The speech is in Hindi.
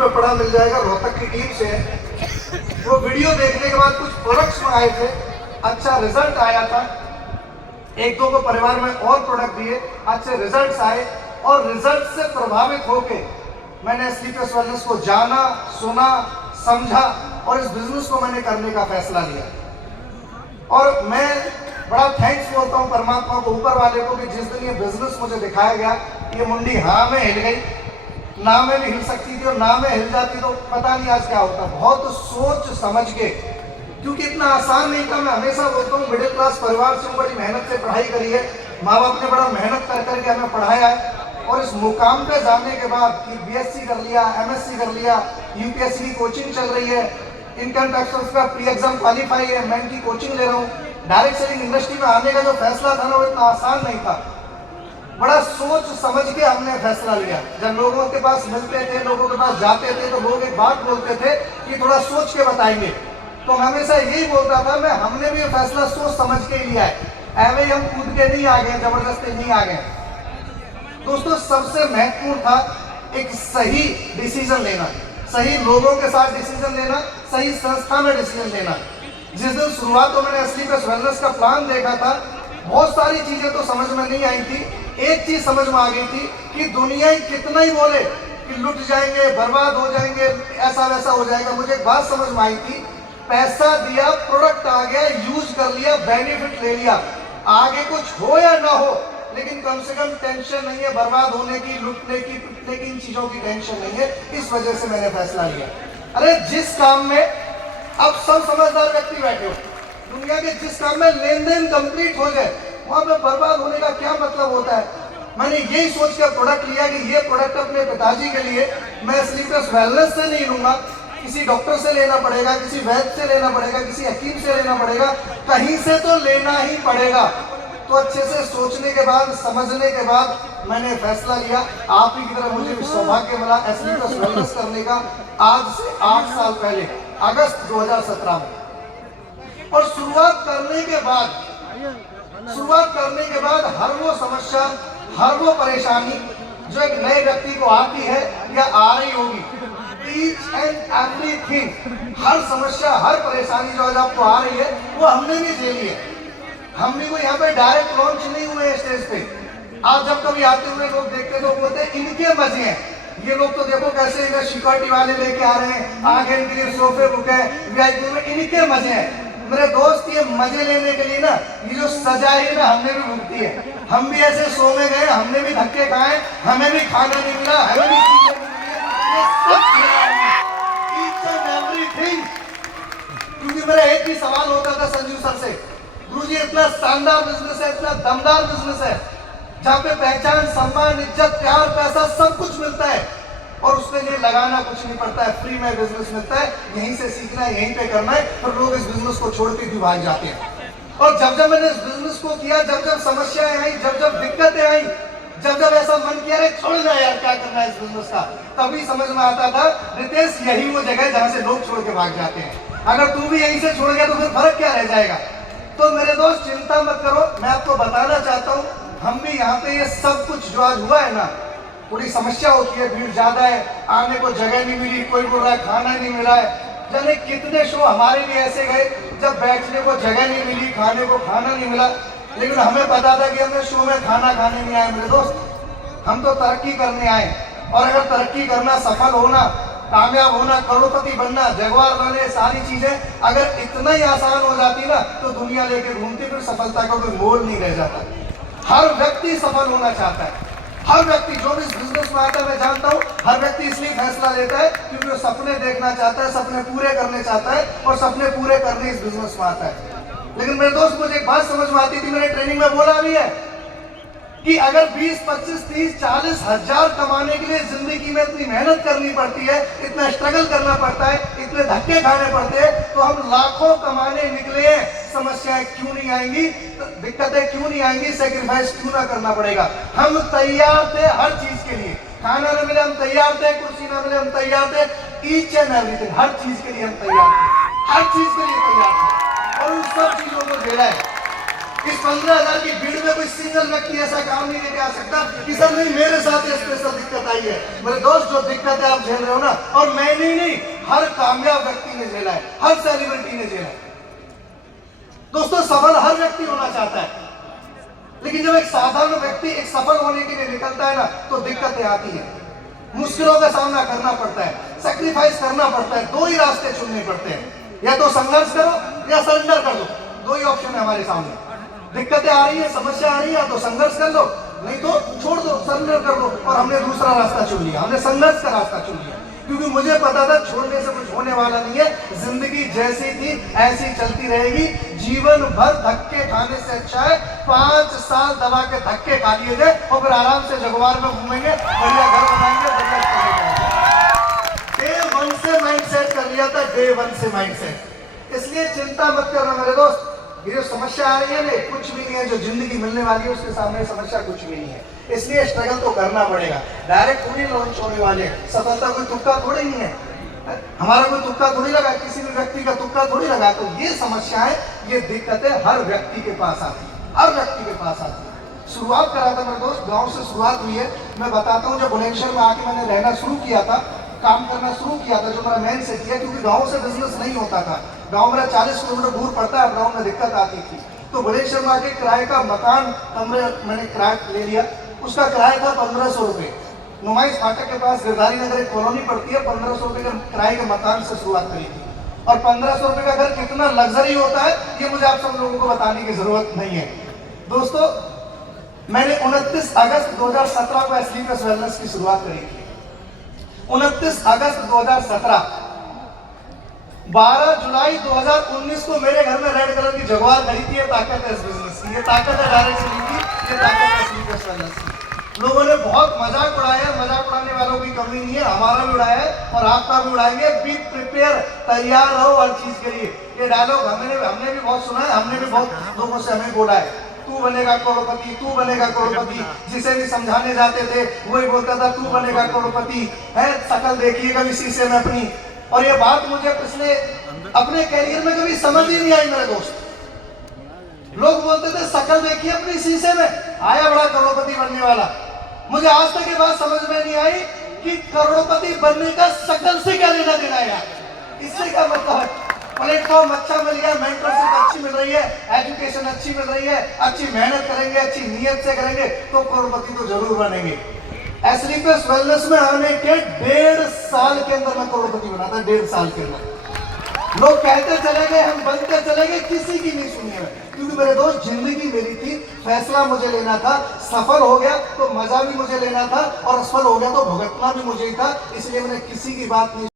पे पड़ा मिल जाएगा, रोहतक की टीम से है। वो वीडियो देखने के बाद कुछ प्रोडक्ट्स मंगाए थे, अच्छा रिजल्ट आया था, एक दो को परिवार में और प्रोडक्ट दिए, अच्छे रिजल्ट्स आए, और रिजल्ट से प्रभावित होके मैंने स्लीपर्स वेलनेस को जाना, सुना, समझा और इस बिजनेस को मैंने करने का फैसला लिया। और मैं बड़ा थैंक्स बोलता हूँ परमात्मा को, ऊपर वाले को, कि जिस दिन ये बिजनेस मुझे दिखाया गया, ये मुंडी हाँ में हिल गई, ना में भी हिल सकती थी और ना में हिल जाती तो पता नहीं आज क्या होता। बहुत सोच समझ के, क्योंकि इतना आसान नहीं था। मैं हमेशा बोलता हूँ मिडिल क्लास परिवार से बड़ी मेहनत से पढ़ाई करी है, माँ बाप ने बड़ा मेहनत कर करके हमें पढ़ाया है, और इस मुकाम पे जाने के बाद कि बीएससी कर लिया, एमएससी कर लिया, यूपीएससी की कोचिंग चल रही है, इनकम टैक्स का प्री एग्जाम क्वालिफाई है, मैं इनकी कोचिंग ले रहा हूँ, डायरेक्ट सेलिंग इंडस्ट्री में आने का जो फैसला था ना वो इतना आसान नहीं था। बड़ा सोच समझ के हमने फैसला लिया। जब लोगों के पास मिलते थे, लोगों के पास जाते थे, तो लोग एक बात बोलते थे कि थोड़ा सोच के बताएंगे, तो हमेशा यही बोलता था मैं, हमने भी ये फैसला सोच समझ के ही लिया है, ऐवे हम कूद के नहीं आ गए, जबरदस्ती नहीं आ गए। दोस्तों सबसे महत्वपूर्ण था एक सही डिसीजन लेना, सही लोगों के साथ डिसीजन लेना, सही संस्था में डिसीजन लेना। जिस दिन शुरुआत तो मैंने स्लीपर्स वेलनेस का प्लान देखा था, बहुत सारी चीजें तो समझ में नहीं आई थी, एक चीज समझ में आ गई थी कि दुनिया कितना ही बोले कि लुट जाएंगे, बर्बाद हो जाएंगे, ऐसा वैसा हो जाएगा, मुझे एक बात समझ में आई थी, पैसा दिया, प्रोडक्ट आ गया, यूज कर लिया, बेनिफिट ले लिया, आगे कुछ हो या ना हो, लेकिन कम से कम टेंशन नहीं है बर्बाद होने की, लुटने की, टूटने की, इन चीजों की टेंशन नहीं है। इस वजह से मैंने फैसला लिया। अरे जिस काम में अब सब समझदार व्यक्ति बैठे हो, दुनिया के जिस काम में लेन देन कंप्लीट हो जाए, वहां पे बर्बाद होने का क्या मतलब होता है। मैंने यही सोच कर प्रोडक्ट लिया कि ये प्रोडक्ट अपने पिताजी के लिए मैं स्लीपर्स वेलनेस से नहीं लूंगा, किसी डॉक्टर से लेना पड़ेगा, किसी वैद्य से लेना पड़ेगा, किसी हकीम से लेना पड़ेगा, कहीं से तो लेना ही पड़ेगा। तो अच्छे से सोचने के बाद, समझने के बाद मैंने फैसला लिया। आप ही की तरह मुझे भी सौभाग्य मिला स्लीपर्स वेलनेस करने का, आज से 8 साल पहले अगस्त 2017 में। और शुरुआत करने के बाद हर वो समस्या, हर वो परेशानी जो एक नए व्यक्ति को आती है या आ रही होगी, ईच एंड एवरीथिंग, हर समस्या, हर परेशानी जो आज आपको आ रही है, वो हमने भी झेली है। हम भी कोई यहाँ पे डायरेक्ट लॉन्च नहीं हुए स्टेज पे। आप जब कभी आते हुए लोग देखते तो बोलते इनके मजे हैं, ये लोग तो देखो कैसे इधर सिक्योरिटी वाले लेके आ रहे हैं, आगे इनके लिए सोफे बुक है, वीआईपी में, इनके मजे हैं। मेरे दोस्त ये मजे लेने के लिए ना, ये जो सजा है ना, हमने भी भुगती है। हम भी ऐसे शो में गए, हमने भी धक्के खाए, हमें भी खाना नहीं मिला, हमें भी एवरीथिंग। क्योंकि मेरा एक ही सवाल होता था संजू सर से, गुरुजी इतना शानदार बिजनेस है, इतना दमदार बिजनेस है, जहाँ पे पहचान, सम्मान, इज्जत, प्यार, पैसा सब कुछ मिलता है, और उसके लिए लगाना कुछ नहीं पड़ता है, फ्री में बिजनेस मिलता है, यहीं से सीखना है, यहीं पे करना है, और लोग इस बिजनेस को छोड़ के भी भाग जाते हैं। और जब जब मैंने इस बिजनेस को किया, जब जब समस्याएं आई, जब जब दिक्कतें आई, जब जब ऐसा मन किया अरे छोड़ ना यार, क्या करना है इस बिजनेस का, तभी समझ में आता था रितेश यही वो जगह है जहाँ से लोग छोड़ के भाग जाते हैं। अगर तू भी यहीं से छोड़ गया तो फिर फर्क क्या रह जाएगा। तो मेरे दोस्त चिंता मत करो, मैं आपको बताना चाहता हूँ, हम भी यहाँ पे ये सब कुछ जो आज हुआ है ना, थोड़ी समस्या होती है, भीड़ ज्यादा है, आने को जगह नहीं मिली, कोई बोल रहा है खाना नहीं मिला है, जाने कितने शो हमारे भी ऐसे गए जब बैठने को जगह नहीं मिली, खाने को खाना नहीं मिला, लेकिन हमें पता था कि हमें शो में खाना खाने नहीं आए। मेरे दोस्त हम तो तरक्की करने आए, और अगर तरक्की करना, सफल होना, कामयाब होना, करोड़पति बनना, जगवार बनने, सारी चीजें अगर इतना ही आसान हो जाती ना, तो दुनिया लेके घूमती, फिर सफलता का कोई मोल नहीं रह जाता। हर व्यक्ति सफल होना चाहता है, हर व्यक्ति जो भी इस बिजनेस में आता है, मैं जानता हूँ हर व्यक्ति इसलिए फैसला लेता है क्योंकि वो सपने देखना चाहता है, सपने पूरे करने चाहता है, और सपने पूरे करने इस बिजनेस में आता है। लेकिन मेरे दोस्त मुझे एक बात समझ में आती थी, मैंने ट्रेनिंग में बोला भी है कि अगर 20, 25, 30, 40 हजार कमाने के लिए जिंदगी में इतनी मेहनत करनी पड़ती है, इतना स्ट्रगल करना पड़ता है, इतने धक्के खाने पड़ते हैं, तो हम लाखों कमाने निकले हैं, समस्याएं क्यों नहीं आएंगी, दिक्कतें क्यों नहीं आएंगी, सेक्रीफाइस क्यों ना करना पड़ेगा। हम तैयार थे हर चीज के लिए, खाना न मिले हम तैयार थे, कुर्सी न मिले हम तैयार थे, ईच एंड एवरीथिंग, हर चीज के लिए हम तैयार थे, हर चीज के लिए तैयार थे, और उन सब चीजों को झेला है। इस 15,000 की भीड़ में कोई सिंगल व्यक्ति ऐसा काम नहीं लेके आ सकता कि सर नहीं मेरे साथ ये स्पेशल दिक्कत आई है। मेरे दोस्त, जो दिक्कतें आप झेल रहे हो ना, और मैंने नहीं, हर कामयाब व्यक्ति ने झेला है, हर सेलिब्रिटी ने झेला है। दोस्तों, सफल हर व्यक्ति होना चाहता है, लेकिन जब एक साधारण व्यक्ति एक सफल होने के लिए निकलता है ना, तो दिक्कतें आती है, मुश्किलों का सामना करना पड़ता है, सैक्रिफाइस करना पड़ता है। दो ही रास्ते चुनने पड़ते हैं, या तो संघर्ष करो या सरेंडर कर दो। दो ही ऑप्शन है हमारे सामने। दिक्कतें आ रही है, समस्या आ रही है, तो संघर्ष कर लो, नहीं तो छोड़ दो, सरेंडर कर दो। और हमने दूसरा रास्ता चुन लिया, हमने संघर्ष का रास्ता चुन लिया, क्योंकि मुझे पता था छोड़ने से कुछ होने वाला नहीं है। जिंदगी जैसी थी ऐसी चलती रहेगी। जीवन भर धक्के खाने से अच्छा है 5 साल दबा के धक्के खा लिए थे और फिर आराम से जगवार में घूमेंगे, बढ़िया घर बनाएंगे, बढ़िया डे 1 से माइंड सेट कर लिया था, डे 1 से माइंड सेट। इसलिए चिंता मत करना मेरे दोस्त, ये जो समस्या आ रही है ना, कुछ भी नहीं है। जो जिंदगी मिलने वाली है उसके सामने समस्या कुछ भी नहीं है। इसलिए स्ट्रगल तो करना पड़ेगा। डायरेक्ट थोड़ी लॉन्च होने वाले, सफलता कोई तुक्का थोड़ी नहीं है। हमारा कोई तुक्का थोड़ी लगा, किसी भी व्यक्ति का तुक्का थोड़ी लगा। तो ये समस्याएं, ये दिक्कतें हर व्यक्ति के पास आती है, हर व्यक्ति के पास आती है। शुरुआत करा था मेरे दोस्त, गाँव से शुरुआत हुई है। मैं बताता हूँ, जब बुलंदशहर में आके मैंने रहना शुरू किया था, काम करना शुरू किया था, जो मेरा मेन से किया, क्योंकि गाँव से बिजनेस नहीं होता था। गाँव मेरा 40 किलोमीटर दूर पड़ता है, गाँव में दिक्कत आती थी। तो बुलंदशहर में आके किराए का मकान, कमरे मैंने किराया ले लिया। उसका किराया था 1500 रुपये। नुमाइश फाटक के पास गिरधारी नगर एक कॉलोनी पड़ती है, 1500 रुपये के किराए के मकान से शुरुआत करी थी। और 1500 रुपये का घर कितना लग्जरी होता है, ये मुझे आप सब लोगों को बताने की जरूरत नहीं है। दोस्तों, मैंने 29 अगस्त 2017 को एस्लीपस वेलनेस की शुरुआत करी थी। 29 अगस्त 2017। 12 जुलाई 2019 को मेरे घर में रेड कलर की जगुआर खड़ी थी। ये ताकत है इस बिजनेस की, ये ताकत है डायरेक्ट सेलिंग की, ये ताकत है एस्लीपस वेलनेस की। लोगों ने बहुत मजाक उड़ाया, मजाक उड़ाने वालों की कमी नहीं है, हमारा भी उड़ाया है और आपका भी उड़ाएंगे। बी प्रिपेयर, तैयार रहो हर चीज के लिए। ये डायलॉग हमने भी बहुत सुना है, हमने भी बहुत लोगों से हमें बोला है, तू बनेगा करोड़पति, तू बनेगा करोड़पति। जिसे भी समझाने जाते थे वही बोलता था तू बनेगा करोड़पति है, शकल देखिए कभी शीशे में अपनी। और ये बात मुझे पिछले अपने कैरियर में कभी समझ ही नहीं आई मेरे दोस्त। लोग बोलते थे शकल देखिए अपनी शीशे में, आया बड़ा करोड़पति बनने वाला। मुझे आज तक ये बात समझ में नहीं आई कि करोड़पति बनने का शकल से क्या लेना देना है यार। इससे क्या मतलब है? प्लेटफॉर्म अच्छा मिल गया, मेंटरशिप अच्छी मिल रही है, एजुकेशन अच्छी मिल रही है, अच्छी मेहनत करेंगे, अच्छी नीयत से करेंगे तो करोड़पति तो जरूर बनेंगे। एस्लीपस वेलनेस में आने के 1.5 साल के अंदर मैं करोड़पति बना था, 1.5 साल के अंदर। लोग कहते चले गए, हम बनते चले गए, किसी की नहीं सुनी है। क्योंकि मेरे दोस्त, जिंदगी मेरी थी, फैसला मुझे लेना था। सफल हो गया तो मजा भी मुझे लेना था, और असफल हो गया तो भुगतना भी मुझे ही था। इसलिए मैंने किसी की बात नहीं